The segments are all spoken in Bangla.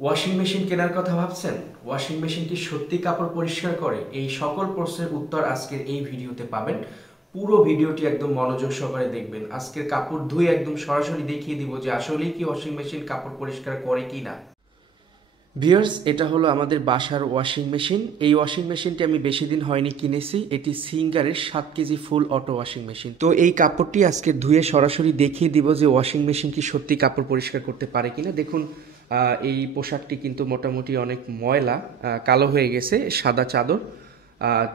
ওয়াশিং মেশিন কেনার কথা ভাবছেন? ওয়াশিং মেশিন কি সত্যি কাপড় পরিষ্কার করে? এই সকল প্রশ্নের উত্তর আজকের এই ভিডিওতে পাবেন। পুরো ভিডিওটি একদম মনোযোগ সহকারে দেখবেন। আজকের কাপড় ধুয়ে একদম সরাসরি দেখিয়ে দিব যে আসলেই কি ওয়াশিং মেশিন কাপড় পরিষ্কার করে কি না। ভিউয়ার্স, এটা হলো আমাদের বাসার ওয়াশিং মেশিন। এই ওয়াশিং মেশিনটি আমি বেশি দিন হয়নি কিনেছি। এটি সিঙ্গারের 7 কেজি ফুল অটো ওয়াশিং মেশিন। তো এই কাপড়টি আজকে ধুয়ে সরাসরি দেখিয়ে দিব যে ওয়াশিং মেশিন কি সত্যি কাপড় পরিষ্কার করতে পারে কিনা। দেখুন, এই পোশাকটি কিন্তু মোটামুটি অনেক ময়লা, কালো হয়ে গেছে, সাদা চাদর।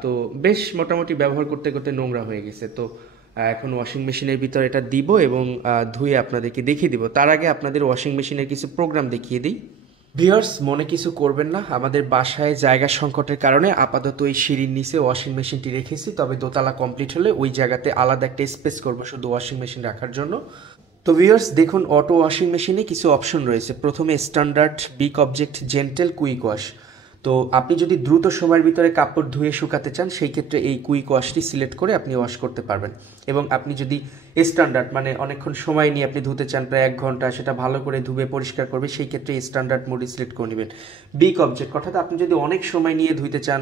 তো বেশ মোটামুটি ব্যবহার করতে করতে নোংরা হয়ে গেছে। তো এখন ওয়াশিং মেশিনের ভিতর এটা দিব এবং ধুয়ে আপনাদেরকে দেখিয়ে দিব। তার আগে আপনাদের ওয়াশিং মেশিনের কিছু প্রোগ্রাম দেখিয়ে দিই। ভিউয়ার্স, মনে কিছু করবেন না, আমাদের বাসায় জায়গা সংকটের কারণে আপাতত এই সিঁড়ির নিচে ওয়াশিং মেশিনটি রেখেছি। তবে দোতলা কমপ্লিট হলে ওই জায়গাতে আলাদা একটা স্পেস করব শুধু ওয়াশিং মেশিন রাখার জন্য। তো ভিউয়ার্স, দেখুন অটো ওয়াশিং মেশিনে কিছু অপশন রয়েছে। প্রথমে standard, big object, gentle, quick wash. তো আপনি যদি দ্রুত সময়ের ভিতরে কাপড় ধুয়ে শুকাতে চান সেই ক্ষেত্রে এই কুইক ওয়াশটি সিলেক্ট করে আপনি ওয়াশ করতে পারবেন। এবং আপনি যদি স্ট্যান্ডার্ড মানে অনেকক্ষণ সময় নিয়ে আপনি ধুতে চান, প্রায় 1 ঘন্টা, সেটা ভালো করে ধুয়ে পরিষ্কার করবে, সেই ক্ষেত্রে স্ট্যান্ডার্ড মোডে সিলেক্ট করে নেবেন। বিগ অবজেক্ট, অর্থাৎ আপনি যদি অনেক সময় নিয়ে ধুইতে চান,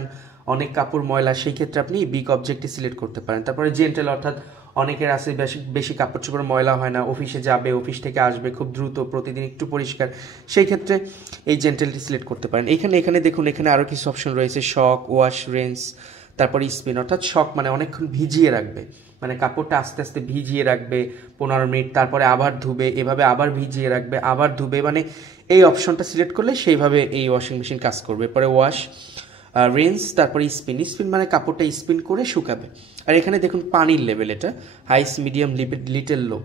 অনেক কাপড় ময়লা, সেই ক্ষেত্রে আপনি বিগ অবজেক্টটি সিলেক্ট করতে পারেন। তারপরে জেন্টেল, অর্থাৎ অনেকের আছে বেশি বেশি কাপড় চোপড় ময়লা হয় না, অফিসে যাবে, অফিস থেকে আসবে খুব দ্রুত, প্রতিদিন একটু পরিষ্কার, সেই ক্ষেত্রে এই জেন্টেলটি সিলেক্ট করতে পারেন। এখানে দেখুন, এখানে আরও কিছু অপশন রয়েছে, শক, ওয়াশ, রেন্স, তারপরে স্পিন। অর্থাৎ শক মানে অনেকক্ষণ ভিজিয়ে রাখবে, মানে কাপড়টা আস্তে আস্তে ভিজিয়ে রাখবে 15 মিনিট, তারপরে আবার ধুবে, এভাবে আবার ভিজিয়ে রাখবে, আবার ধুবে, মানে এই অপশনটা সিলেক্ট করলে সেইভাবে এই ওয়াশিং মেশিন কাজ করবে। পরে ওয়াশ, রেঞ্জ, তারপরে স্পিন। স্পিন মানে কাপড়টা স্পিন করে শুকাবে। আর এখানে দেখুন পানির লেভেল, এটা হাইস, মিডিয়াম, লিটল, লো।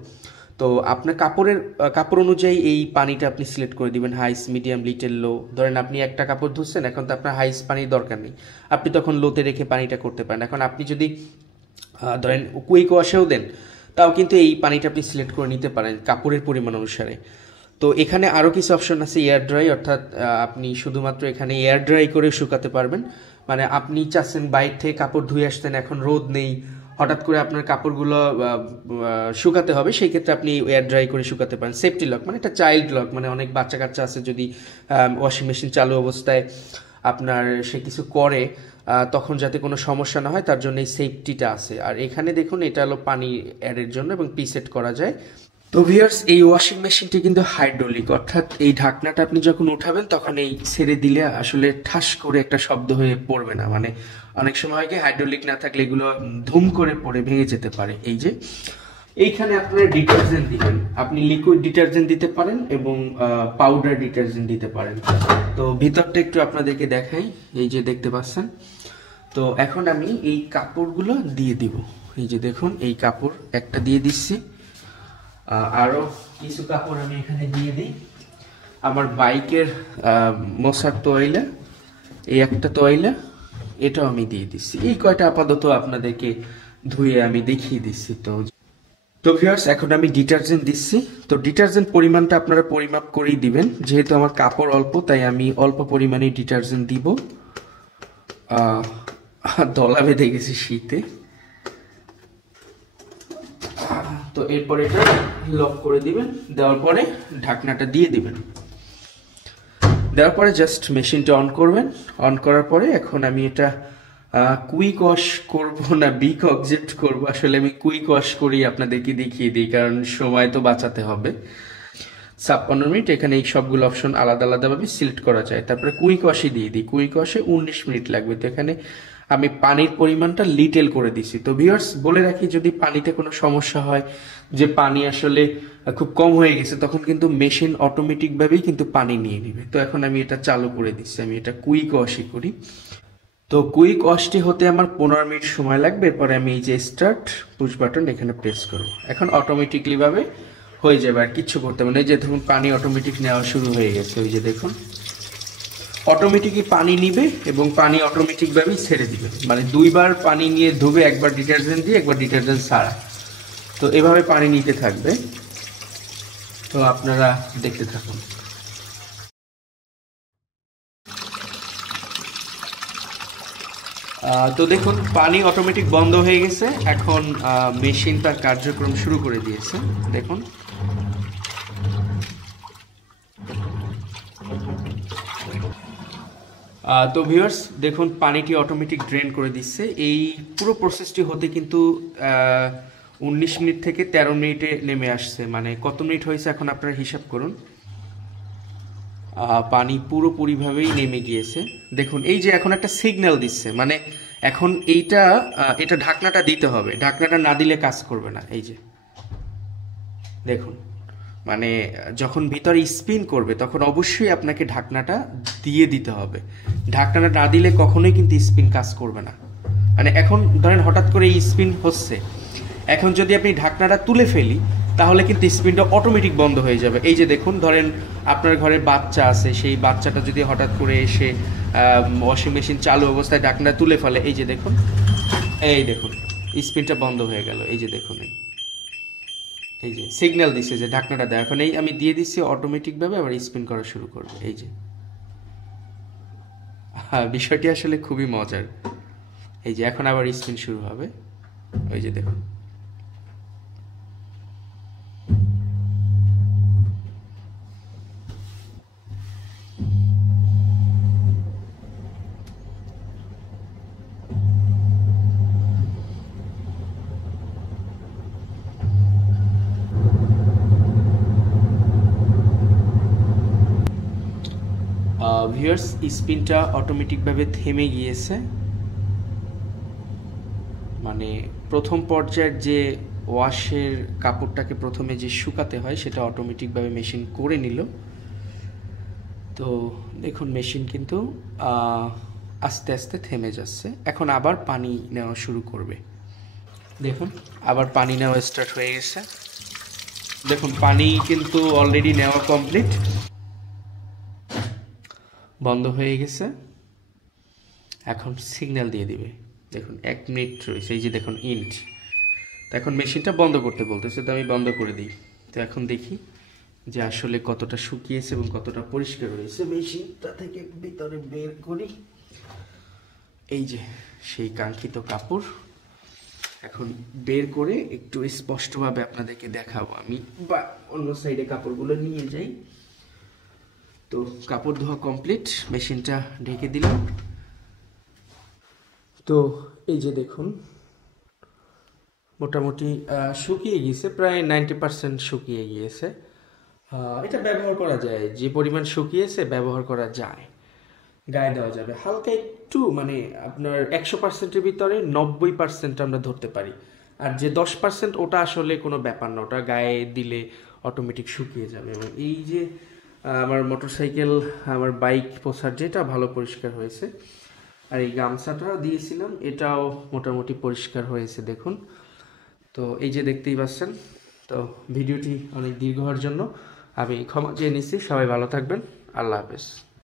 তো আপনার কাপড় অনুযায়ী এই পানিটা আপনি সিলেক্ট করে দিবেন, হাইস, মিডিয়াম, লিটল, লো। ধরেন আপনি একটা কাপড় ধুচ্ছেন, এখন তো আপনার হাইস পানির দরকার নেই, আপনি তখন লোতে রেখে পানিটা করতে পারেন। এখন আপনি যদি ধরেন কুইক ওয়াশেও দেন, তাও কিন্তু এই পানিটা আপনি সিলেক্ট করে নিতে পারেন কাপড়ের পরিমাণ অনুসারে। তো এখানে আরও কিছু অপশন আছে, এয়ার ড্রাই, অর্থাৎ আপনি শুধুমাত্র এখানে এয়ার ড্রাই করে শুকাতে পারবেন। মানে আপনি চাচ্ছেন বাইরে থেকে কাপড় ধুয়ে আসতেন, এখন রোদ নেই, হঠাৎ করে আপনার কাপড়গুলো শুকাতে হবে, সেই ক্ষেত্রে আপনি এয়ার ড্রাই করে শুকাতে পারেন। সেফটি লক মানে এটা চাইল্ড লক, মানে অনেক বাচ্চা কাচ্চা আছে, যদি ওয়াশিং মেশিন চালু অবস্থায় আপনার সে কিছু করে তখন যাতে কোনো সমস্যা না হয় তার জন্য এই সেফটিটা আছে। আর এখানে দেখুন, এটা হলো পানি অ্যাডের জন্য এবং প্রিসেট করা যায়। তো ভিউয়ার্স, এই ওয়াশিং মেশিনটি কিন্তু হাইড্রোলিক, অর্থাৎ এই ঢাকনাটা আপনি যখন উঠাবেন তখন এই ছেড়ে দিলে আসলে ঠাস করে একটা শব্দ হয়ে পড়বে না। মানে অনেক সময় হয় কি, হাইড্রোলিক না থাকলে এগুলো ধুম করে পড়ে ভেঙে যেতে পারে। এই যে এইখানে আপনারা ডিটারজেন্ট দিবেন, আপনি লিকুইড ডিটারজেন্ট দিতে পারেন এবং পাউডার ডিটারজেন্ট দিতে পারেন। তো ভিতরটা একটু আপনাদেরকে দেখাই, এই যে দেখতে পাচ্ছেন। তো এখন আমি এই কাপড়গুলো দিয়ে দিব। এই যে দেখুন, এই কাপড় একটা দিয়ে দিচ্ছি, আরও কিছু কাপড় আমি এখানে দিয়ে দিই। আমার বাইকের মশার তোয়াইলা, এই একটা তোয়াইলা, এটাও আমি দিয়ে দিচ্ছি। এই কয়টা আপাতত আপনাদেরকে ধুয়ে আমি দেখিয়ে দিচ্ছি। তো ভিউয়ার্স, এখন আমি ডিটারজেন্ট দিচ্ছি। তো ডিটারজেন্ট পরিমাণটা আপনারা পরিমাপ করেই দিবেন, যেহেতু আমার কাপড় অল্প তাই আমি অল্প পরিমাণে ডিটারজেন্ট দিব। দলা বেঁধে গেছে শীতে। তো এরপর এটা লক করে দিবেন, দেওয়ার পরে ঢাকনাটা দিয়ে দিবেন। দেওয়ার পরে জাস্ট মেশিনটা অন করবেন। অন করার পরে এখন আমি এটা কুইক ওয়াশ করব না বিগ অবজেক্ট করব, আসলে আমি কুইক ওয়াশ করি আপনাদেরকে দেখিয়ে দিই, কারণ সময় তো বাঁচাতে হবে। 56 মিনিট, এখানে এই সবগুলো অপশন আলাদা আলাদাভাবে সিলেক্ট করা যায়। তারপরে কুইক ওয়াশে দিয়ে দিই, কুইক ওয়াশে 19 মিনিট লাগবে। তো এখানে আমি পানির পরিমাণটা লিটেল করে দিছি। তো ভিউয়ার্স, বলে রাখি, যদি পানিতে কোনো সমস্যা হয়, যে পানি আসলে খুব কম হয়ে গেছে, তখন কিন্তু মেশিন অটোমেটিকভাবেই কিন্তু পানি নিয়ে নেবে। তো এখন আমি এটা চালু করে দিচ্ছি, আমি এটা কুইক ওয়াশই করি। তো কুইক ওয়াশটি হতে আমার 15 মিনিট সময় লাগবে। এরপরে আমি এই যে স্টার্ট পুশ বাটন এখানে প্রেস করব, এখন অটোমেটিকলি ভাবে হয়ে যাবে, আর কিচ্ছু করতে হবে না। এই যে দেখুন, পানি অটোমেটিক নেওয়া শুরু হয়ে গেছে। ওই যে দেখুন, অটোমেটিকই পানি নিবে এবং পানি অটোমেটিকভাবেই ছেড়ে দিবে। মানে 2বার পানি নিয়ে ধুবে, একবার ডিটারজেন্ট দিয়ে, একবার ডিটারজেন্ট ছাড়া। তো এভাবে পানি নিতে থাকবে। তো আপনারা দেখতে থাকুন। তো দেখুন, পানি অটোমেটিক বন্ধ হয়ে গেছে। এখন মেশিন তার কার্যক্রম শুরু করে দিয়েছে। দেখুন, তো ভিউয়ার্স দেখুন পানিটি অটোমেটিক ড্রেন করে দিচ্ছে। এই পুরো প্রসেসটি হতে কিন্তু 19 মিনিট থেকে 13 মিনিটে নেমে আসছে। মানে কত মিনিট হয়েছে এখন আপনারা হিসাব করুন। পানি পুরোপুরিভাবেই নেমে গিয়েছে। দেখুন এই যে এখন একটা সিগন্যাল দিচ্ছে, মানে এখন এটা ঢাকনাটা দিতে হবে, ঢাকনাটা না দিলে কাজ করবে না। এই যে দেখুন, মানে যখন ভিতরে স্পিন করবে তখন অবশ্যই আপনাকে ঢাকনাটা দিয়ে দিতে হবে। ঢাকনাটা না দিলে কখনোই কিন্তু স্পিন কাজ করবে না। মানে এখন ধরেন হঠাৎ করে এই স্পিন হচ্ছে, এখন যদি আপনি ঢাকনাটা তুলে ফেলি তাহলে কিন্তু স্পিনটা অটোমেটিক বন্ধ হয়ে যাবে। এই যে দেখুন, ধরেন আপনার ঘরে বাচ্চা আছে, সেই বাচ্চাটা যদি হঠাৎ করে এসে ওয়াশিং মেশিন চালু অবস্থায় ঢাকনা তুলে ফেলে, এই যে দেখুন, এই দেখুন স্পিনটা বন্ধ হয়ে গেল। এই যে দেখুন, এই যে সিগন্যাল দিচ্ছে যে ঢাকনাটা দেয়। এখন এই আমি দিয়ে দিচ্ছি, অটোমেটিকভাবে আবার স্পিন করা শুরু করবে। এই যে হ্যাঁ, বিষয়টি আসলে খুবই মজার। এই যে এখন আবার স্পিন শুরু হবে। ওই যে দেখুন, ভিউয়ার্স স্পিনটা অটোমেটিকভাবে থেমে গিয়েছে। মানে প্রথম পর্যায়ের যে ওয়াশের কাপড়টাকে প্রথমে যে শুকাতে হয় সেটা অটোমেটিকভাবে মেশিন করে নিল। তো দেখুন মেশিন কিন্তু আস্তে আস্তে থেমে যাচ্ছে। এখন আবার পানি নেওয়া শুরু করবে। দেখুন আবার পানি নেওয়া স্টার্ট হয়ে গেছে। দেখুন পানি কিন্তু অলরেডি নেওয়া কমপ্লিট, বন্ধ হয়ে গেছে। এখন সিগন্যাল দিয়ে দিবে। দেখুন 1 মিনিট রয়েছে। এই যে দেখুন ইন্ট। তো এখন মেশিনটা বন্ধ করতে বলতেছে, তো আমি বন্ধ করে দিই। তো এখন দেখি যে আসলে কতটা শুকিয়েছে এবং কতটা পরিষ্কার হয়েছে। মেশিনটা থেকে ভিতরে বের করি, এই যে সেই কাঙ্ক্ষিত কাপড় এখন বের করে একটু স্পষ্টভাবে আপনাদেরকে দেখাবো আমি, বা অন্য সাইডে কাপড়গুলো নিয়ে যাই। তো কাপড় ধোয়া কমপ্লিট, মেশিনটা ঢেকে দিলাম। তো এই যে দেখুন মোটামুটি শুকিয়ে গিয়েছে, প্রায় 90% শুকিয়ে গিয়েছে। এটা ব্যবহার করা যায়, যে পরিমাণ শুকিয়েছে ব্যবহার করা যায়, গায়ে দেওয়া যাবে। হালকা একটু মানে আপনার 100%-এর ভিতরে 90% আমরা ধরতে পারি। আর যে 10% ওটা আসলে কোনো ব্যাপার না, ওটা গায়ে দিলে অটোমেটিক শুকিয়ে যাবে। এবং এই যে আমার মোটরসাইকেল, আমার বাইক পোছার যেটা ভালো পরিষ্কার হয়েছে। আর এই গামছাটা দিয়েছিলাম, এটাও মোটামুটি পরিষ্কার হয়েছে দেখুন। তো এই যে দেখতেই পাচ্ছেন। তো ভিডিওটি অনেক দীর্ঘ হওয়ার জন্য আমি ক্ষমা চেয়ে নিচ্ছি। সবাই ভালো থাকবেন। আল্লাহ হাফেজ।